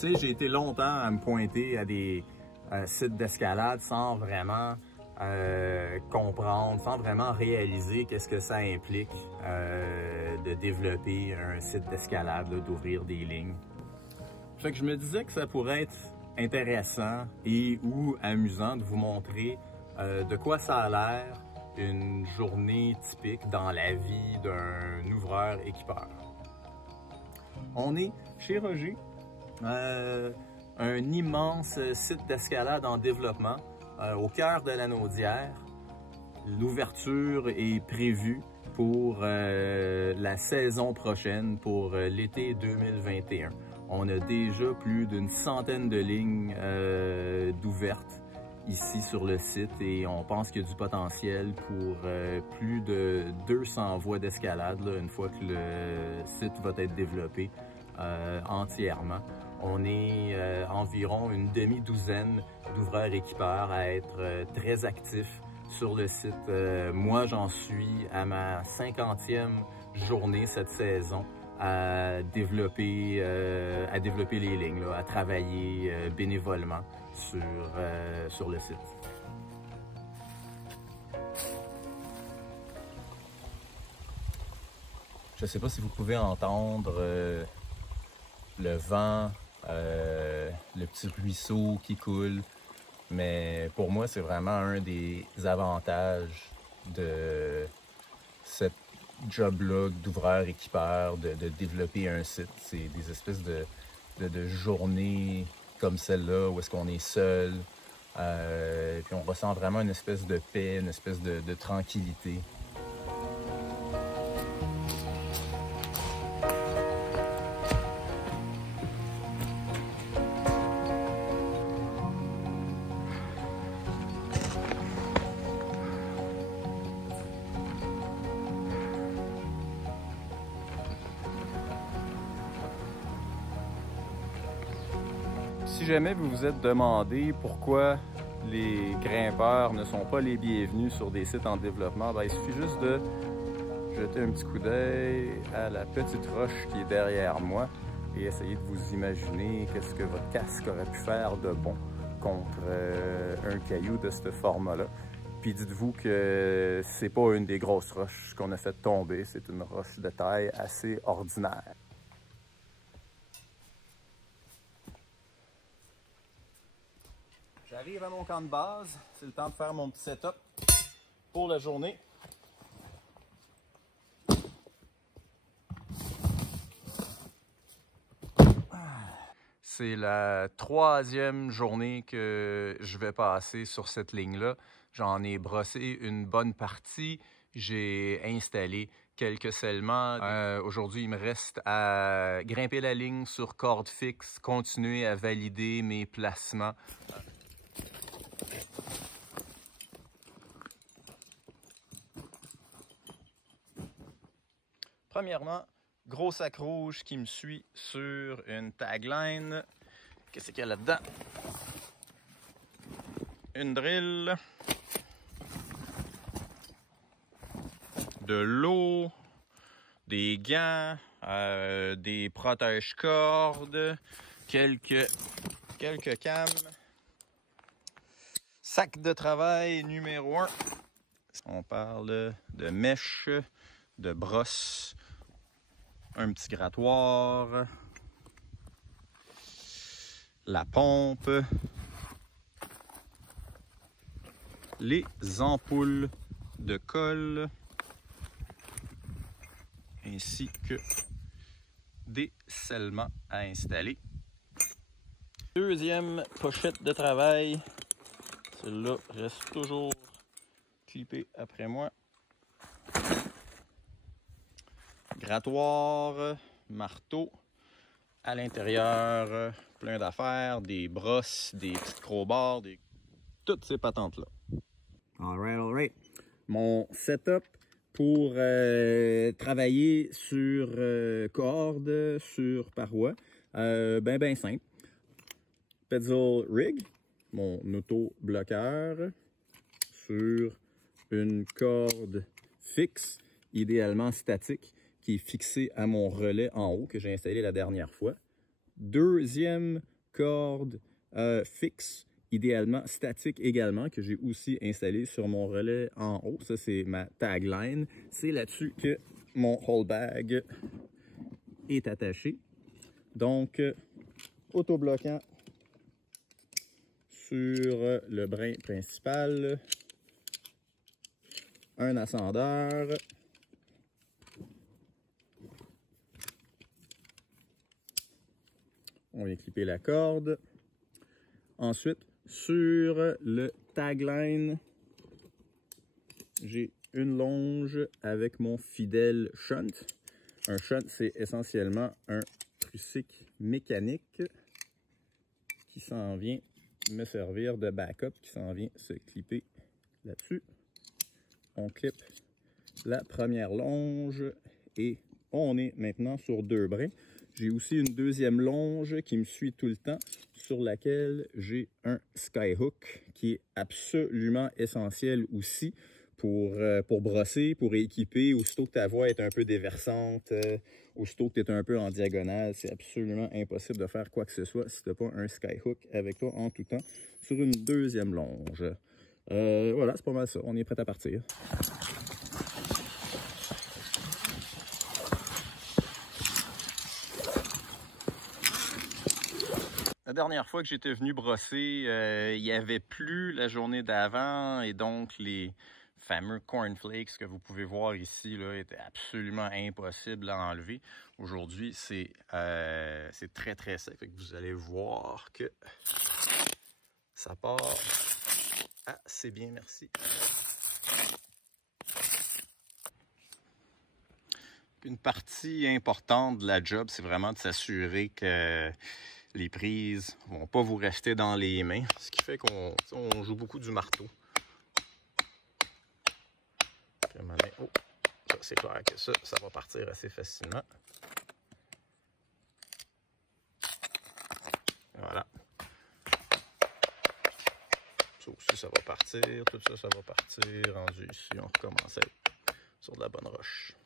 Tu sais, j'ai été longtemps à me pointer à des sites d'escalade sans vraiment comprendre, sans vraiment réaliser qu'est-ce que ça implique de développer un site d'escalade, d'ouvrir des lignes. Fait que je me disais que ça pourrait être intéressant et ou amusant de vous montrer de quoi ça a l'air une journée typique dans la vie d'un ouvreur-équipeur. On est chez Roger, un immense site d'escalade en développement au cœur de la Naudière. L'ouverture est prévue pour la saison prochaine, pour l'été 2021. On a déjà plus d'une centaine de lignes d'ouvertes ici sur le site et on pense qu'il y a du potentiel pour plus de 200 voies d'escalade une fois que le site va être développé entièrement. On est environ une demi-douzaine d'ouvreurs-équipeurs à être très actifs sur le site. Moi, j'en suis à ma 50e journée cette saison à développer les lignes, à travailler bénévolement sur le site. Je ne sais pas si vous pouvez entendre le vent, le petit ruisseau qui coule, mais pour moi, c'est vraiment un des avantages de cette job-là d'ouvreur-équipeur, de développer un site. C'est des espèces de journées comme celle-là où est-ce qu'on est seul, puis on ressent vraiment une espèce de paix, une espèce de tranquillité. Si jamais vous vous êtes demandé pourquoi les grimpeurs ne sont pas les bienvenus sur des sites en développement, il suffit juste de jeter un petit coup d'œil à la petite roche qui est derrière moi et essayer de vous imaginer qu'est-ce que votre casque aurait pu faire de bon contre un caillou de ce format-là. Puis dites-vous que c'est pas une des grosses roches qu'on a fait tomber, c'est une roche de taille assez ordinaire. J'arrive à mon camp de base, c'est le temps de faire mon petit setup pour la journée. C'est la 3e journée que je vais passer sur cette ligne-là. J'en ai brossé une bonne partie. J'ai installé quelques scellements. Aujourd'hui, il me reste à grimper la ligne sur corde fixe, continuer à valider mes placements. Premièrement, gros sac rouge qui me suit sur une tagline. Qu'est-ce qu'il y a là-dedans? Une drill, de l'eau, des gants, des protège-cordes, quelques cames. Sac de travail numéro 1. On parle de mèche, de brosse, un petit grattoir, la pompe, les ampoules de colle, ainsi que des scellements à installer. Deuxième pochette de travail, celle-là reste toujours clippée après moi. Grattoir, marteau, à l'intérieur, plein d'affaires, des brosses, des petites crowbars, toutes ces patentes-là. All right. Mon setup pour travailler sur corde, sur paroi, ben simple. Petzl rig, mon auto-bloqueur, sur une corde fixe, idéalement statique, qui est fixée à mon relais en haut que j'ai installé la dernière fois. deuxième corde fixe, idéalement statique également, que j'ai aussi installé sur mon relais en haut. Ça, c'est ma tagline. C'est là-dessus que mon whole bag est attaché. Donc, autobloquant sur le brin principal, un ascendeur, on vient clipper la corde. Ensuite, sur le tagline, j'ai une longe avec mon fidèle shunt. Un shunt, c'est essentiellement un trucique mécanique qui s'en vient me servir de backup, qui s'en vient se clipper là-dessus. On clippe la première longe et on est maintenant sur deux brins. J'ai aussi une deuxième longe qui me suit tout le temps, sur laquelle j'ai un skyhook qui est absolument essentiel aussi pour brosser, pour équiper. Aussitôt que ta voie est un peu déversante, aussitôt que tu es un peu en diagonale, c'est absolument impossible de faire quoi que ce soit si tu n'as pas un skyhook avec toi en tout temps sur une deuxième longe. Voilà, c'est pas mal ça. On est prêt à partir. La dernière fois que j'étais venu brosser, il n'y avait plus la journée d'avant et donc les fameux cornflakes que vous pouvez voir ici là, étaient absolument impossibles à enlever. Aujourd'hui, c'est très très sec. Fait que vous allez voir que ça part assez bien, merci. Une partie importante de la job, c'est vraiment de s'assurer que les prises ne vont pas vous rester dans les mains, ce qui fait qu'on joue beaucoup du marteau. Oh, c'est clair que ça va partir assez facilement. Voilà. Ça aussi, ça va partir. Tout ça, ça va partir. Rendu ici, on recommence à être sur de la bonne roche.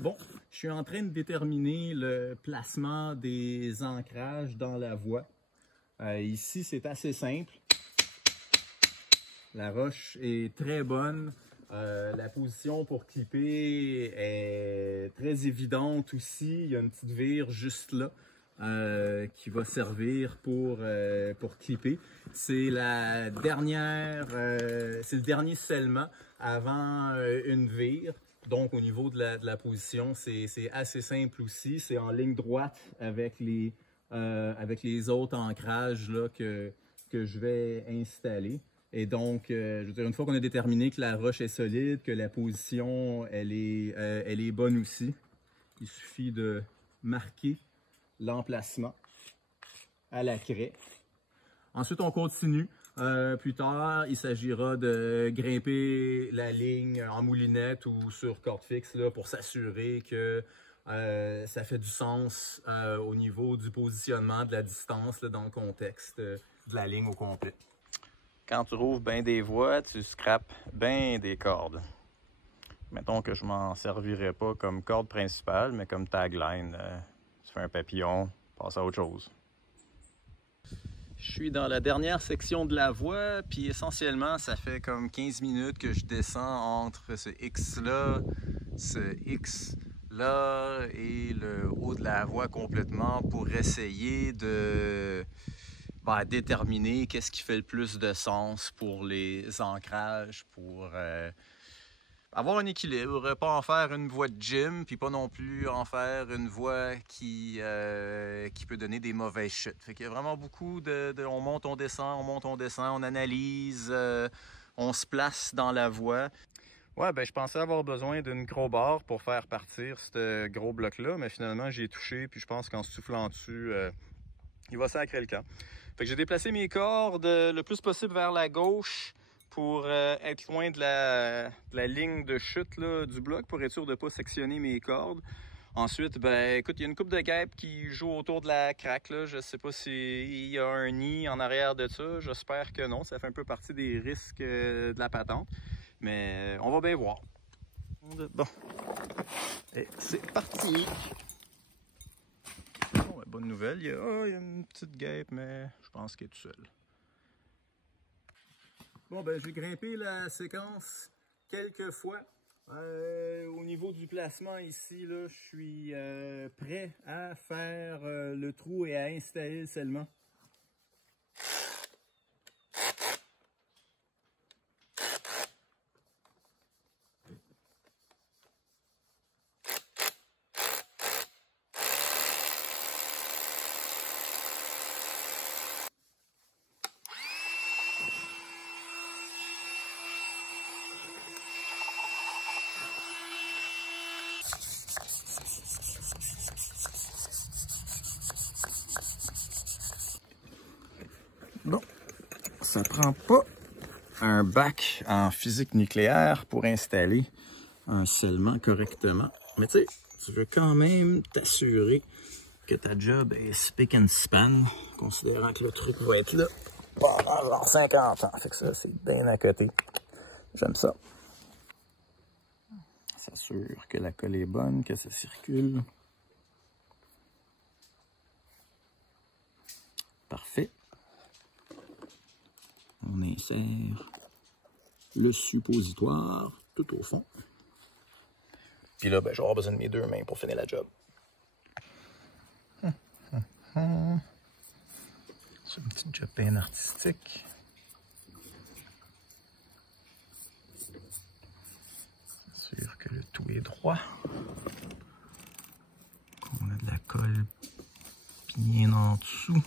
Bon, je suis en train de déterminer le placement des ancrages dans la voie. Ici, c'est assez simple. La roche est très bonne. La position pour clipper est très évidente aussi. Il y a une petite vire juste là qui va servir pour clipper. C'est la dernière, c'est le dernier scellement avant une vire. Donc, au niveau de la position, c'est assez simple aussi. C'est en ligne droite avec les autres ancrages là, que je vais installer. Et donc, je veux dire, une fois qu'on a déterminé que la roche est solide, que la position, elle est bonne aussi, il suffit de marquer l'emplacement à la craie. Ensuite, on continue. Plus tard, il s'agira de grimper la ligne en moulinette ou sur corde fixe là, pour s'assurer que ça fait du sens au niveau du positionnement, de la distance là, dans le contexte de la ligne au complet. Quand tu rouvres bien des voies, tu scrapes bien des cordes. Mettons que je m'en servirais pas comme corde principale, mais comme tagline. Tu fais un papillon, passe à autre chose. Je suis dans la dernière section de la voie, puis essentiellement, ça fait comme 15 minutes que je descends entre ce X-là, ce X-là et le haut de la voie complètement pour essayer de déterminer qu'est-ce qui fait le plus de sens pour les ancrages, pour avoir un équilibre, pas en faire une voie de gym, puis pas non plus en faire une voie qui peut donner des mauvaises chutes. Fait qu'il y a vraiment beaucoup on monte, on descend, on analyse, on se place dans la voie. Ouais, ben je pensais avoir besoin d'une gros barre pour faire partir ce gros bloc-là, mais finalement j'y ai touché, puis je pense qu'en soufflant dessus, il va sacrer le camp. Fait que j'ai déplacé mes cordes le plus possible vers la gauche pour être loin de la ligne de chute là, du bloc, pour être sûr de ne pas sectionner mes cordes. Ensuite, ben écoute, il y a une coupe de guêpes qui joue autour de la craque. Là. Je ne sais pas s'il y a un nid en arrière de ça. J'espère que non. Ça fait un peu partie des risques de la patente. Mais on va bien voir. Bon. Et c'est parti! bonne nouvelle. Il y a une petite guêpe, mais je pense qu'elle est tout seule. Bon, ben, j'ai grimpé la séquence quelques fois. Au niveau du placement ici, là, je suis prêt à faire le trou et à installer le scellement. Bon, ça prend pas un bac en physique nucléaire pour installer un scellement correctement. Mais tu sais, tu veux quand même t'assurer que ta job est spick and span, considérant que le truc va être là pendant genre 50 ans. Fait que ça, c'est bien à côté. J'aime ça. S'assure que la colle est bonne, que ça circule. Parfait. On insère le suppositoire tout au fond. Puis là, ben, je vais avoir besoin de mes deux mains pour finir la job. C'est une petite job bien artistique. Sûr que le tout est droit. On a de la colle bien en dessous.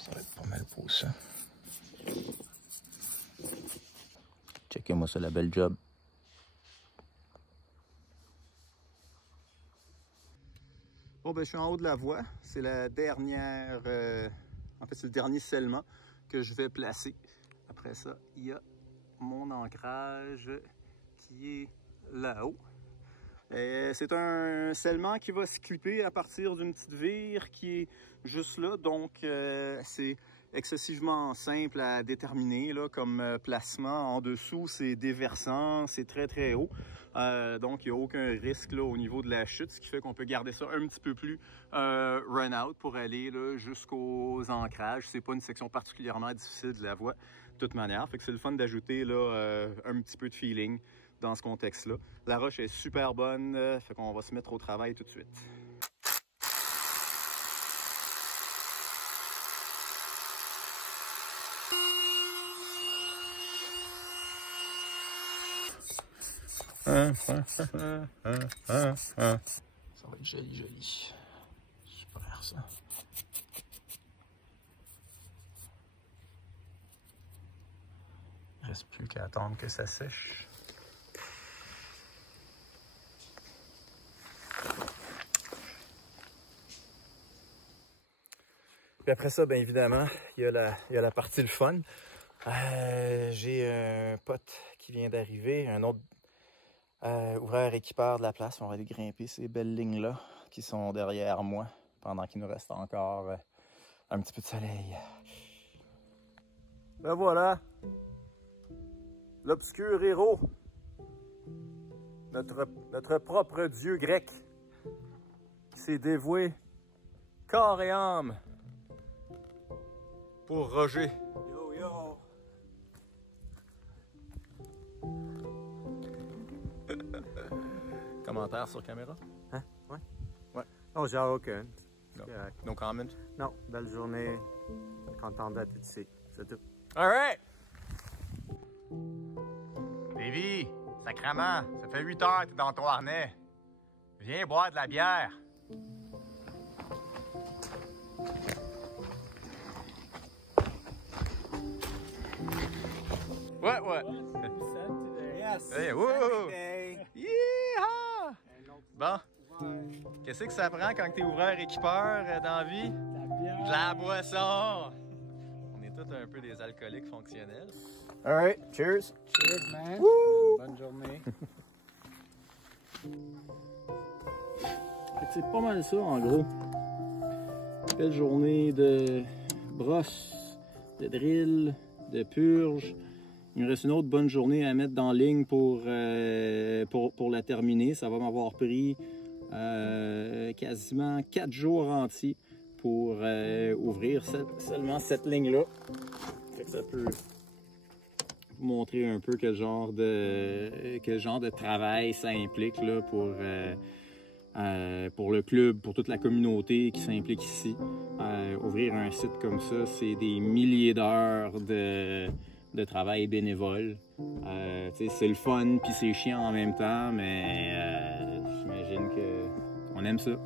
Ça va être pas mal pour ça. Checkez-moi ça, la belle job. Bon, ben, je suis en haut de la voie. C'est la dernière... en fait, c'est le dernier scellement que je vais placer. Après ça, il y a mon ancrage qui est là-haut. C'est un scellement qui va se clipper à partir d'une petite vire qui est juste là. Donc, c'est excessivement simple à déterminer là, comme placement. En dessous, c'est déversant, c'est très très haut. Donc, il n'y a aucun risque là, au niveau de la chute, ce qui fait qu'on peut garder ça un petit peu plus run-out pour aller jusqu'aux ancrages. C'est pas une section particulièrement difficile de la voie, de toute manière. Fait que c'est le fun d'ajouter un petit peu de feeling dans ce contexte-là. La roche est super bonne, fait qu'on va se mettre au travail tout de suite. Ça va être joli, joli. Super, ça. Il ne reste plus qu'à attendre que ça sèche. Puis après ça, bien évidemment, il y a la partie le fun. J'ai un pote qui vient d'arriver, un autre ouvreur équipeur de la place. On va aller grimper ces belles lignes-là qui sont derrière moi pendant qu'il nous reste encore un petit peu de soleil. Ben voilà, l'obscur héros, notre propre dieu grec qui s'est dévoué corps et âme pour Roger. Yo yo! Commentaire sur caméra? Hein? Ouais. Ouais. Oh, j'ai aucun. No. No comment? Non, belle journée. Content d'être ici. C'est tout. All right! Lévi, sacrement, ça fait 8 heures que t'es dans ton harnais. Viens boire de la bière. What? Yes! Hey, woo! Yeehaw! Bon, qu'est-ce que ça prend quand t'es ouvreur-équipeur dans la vie? De la boisson! On est tous un peu des alcooliques fonctionnels. All right, cheers! Cheers, man! Woo! Bonne journée! C'est pas mal ça, en gros. Belle journée de brosse, de drill, de purge. Il me reste une autre bonne journée à mettre dans ligne pour la terminer. Ça va m'avoir pris quasiment 4 jours entiers pour ouvrir seulement cette ligne-là. Fait que ça peut vous montrer un peu quel genre de travail ça implique là, pour le club, pour toute la communauté qui s'implique ici. Ouvrir un site comme ça, c'est des milliers d'heures de travail bénévole. C'est le fun puis c'est chiant en même temps, mais j'imagine qu'on aime ça.